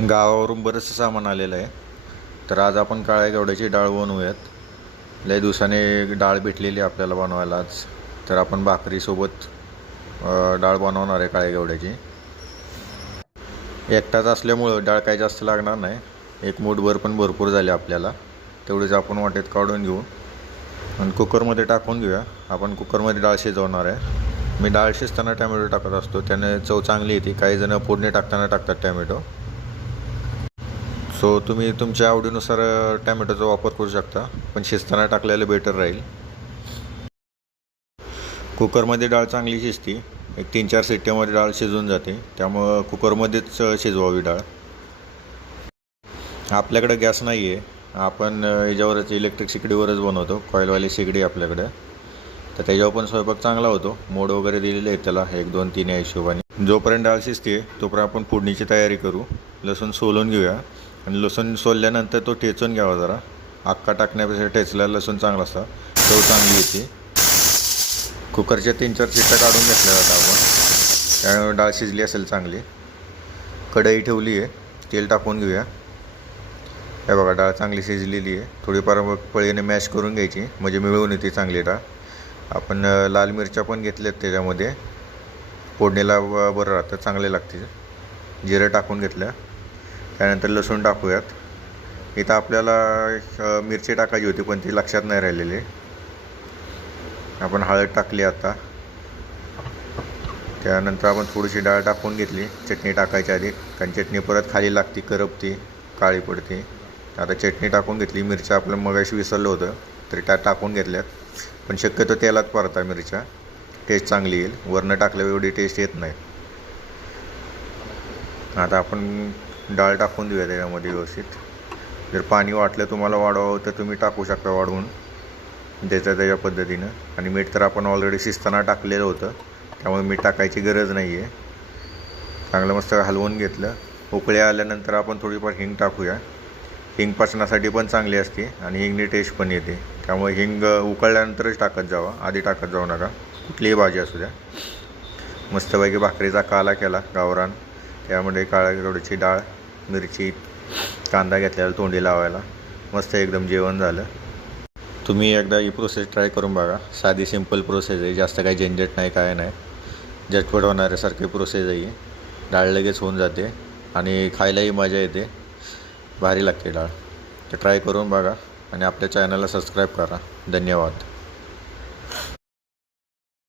गावावरून बरंचसं सामान आलेलं आहे. तर आज आपण काळ्या घेवड्याची डाळ बनवूयात. लय दिवसाने डाळ भेटलेली आपल्याला बनवायला आज. तर आपण भाकरीसोबत डाळ बनवणार आहे काळ्या घेवड्याची. एकटाच असल्यामुळं डाळ काही जास्त लागणार नाही. एक मूठभर पण भरपूर झाली आपल्याला. तेवढीच आपण वाटेत काढून घेऊ आणि कुकरमध्ये टाकून घेऊया. आपण कुकरमध्ये डाळ शिजवणार आहे. मी डाळ शिजताना टॅमॅटो टाकत असतो, त्याने चव चांगली येते. काही जण फोडणी टाकताना टाकतात टॅमॅटो. सो तुम्ही तुमच्या आवडीनुसार टॅमॅटोचा वापर करू शकता, पण शिजताना टाकलेलं बेटर राहील. कुकरमध्ये डाळ चांगली शिजते. एक 3-4 शिट्ट्यामध्ये डाळ शिजून जाते, त्यामुळं कुकरमध्येच शिजवावी डाळ. आपल्याकडे गॅस नाही आहे, आपण याच्यावरच इलेक्ट्रिक शेगडीवरच बनवतो. कॉईलवाली शेगडी आपल्याकडे. तर त्याच्यावर पण स्वयंपाक चांगला होतो. मोड वगैरे दिलेले आहेत त्याला 1 2 3 या हिशोबाने. जोपर्यंत डाळ शिजते तोपर्यंत आपण फोडणीची तयारी करू. लसूण सोलून घेऊया आणि लसूण सोलल्यानंतर तो ठेचून घ्यावा जरा. अख्खा टाकण्यापेक्षा ठेचलेला लसूण चांगला असता, चव चांगली येते. कुकरच्या 3-4 शिट्ट्या काढून घेतल्या जातात आपण, त्यामुळे डाळ शिजली असेल चांगली. कढई ठेवली आहे, तेल टाकून घेऊया. हे बघा, डाळ चांगली शिजलेली आहे. थोडीफार पळीने मॅश करून घ्यायची, म्हणजे मिळून येते चांगली डाळ. आपण लाल मिरच्या पण घेतल्यात त्याच्यामध्ये, फोडणीला बरं राहतं, चांगले लागते. जिरं टाकून घेतलं, त्यानंतर लसूण टाकूयात. इथं आपल्याला मिरची टाकायची होती, पण ती लक्षात नाही राहिलेली. आपण हळद टाकली आता. त्यानंतर आपण थोडीशी डाळ टाकून घेतली चटणी टाकायच्या आधी, कारण चटणी परत खाली लागते, करपते, काळी पडते. आता चटणी टाकून घेतली. मिरच्या आपलं मगाशी विसरलं होतं, तरी त्यात टाकून घेतल्यात. पण शक्यतो तेलात परता मिरच्या, टेस्ट चांगली येईल. वरनं टाकल्यावर एवढी टेस्ट येत नाही. आता आपण डाळ टाकून देऊया त्याच्यामध्ये व्यवस्थित. जर पाणी वाटलं तुम्हाला वाढवावं तर तुम्ही टाकू शकता वाढवून, त्याच्या पद्धतीनं. आणि मीठ तर आपण ऑलरेडी शिजताना टाकलेलं होतं, त्यामुळे मीठ टाकायची गरज नाही आहे. चांगलं मस्त हलवून घेतलं. उकळी आल्यानंतर आपण थोडीफार हिंग टाकूया. हिंग पचनासाठी पण चांगली असते आणि हिंगने टेस्ट पण येते. त्यामुळे हिंग उकळल्यानंतरच टाकत जावा, आधी टाकत जाऊ नका, कुठलीही भाजी असू द्या. मस्तपैकी भाकरीचा काला केला गावरान, त्यामध्ये काळ्या घेवड्याची डाळ, मिरची, कांदा घेतलेला तोंडी लावायला. मस्त एकदम जेवण झालं. तुम्ही एकदा ही प्रोसेस ट्राय करून बघा. साधी सिंपल प्रोसेस आहे, जास्त काही झंझट नाही, काय नाही. झटपट होणाऱ्यासारखी प्रोसेस आहे. डाळ लगेच होऊन जाते आणि खायलाही मजा येते. भारी लागते डाळ. तर ट्राय करून बघा आणि आपल्या चॅनलला सबस्क्राईब करा. धन्यवाद.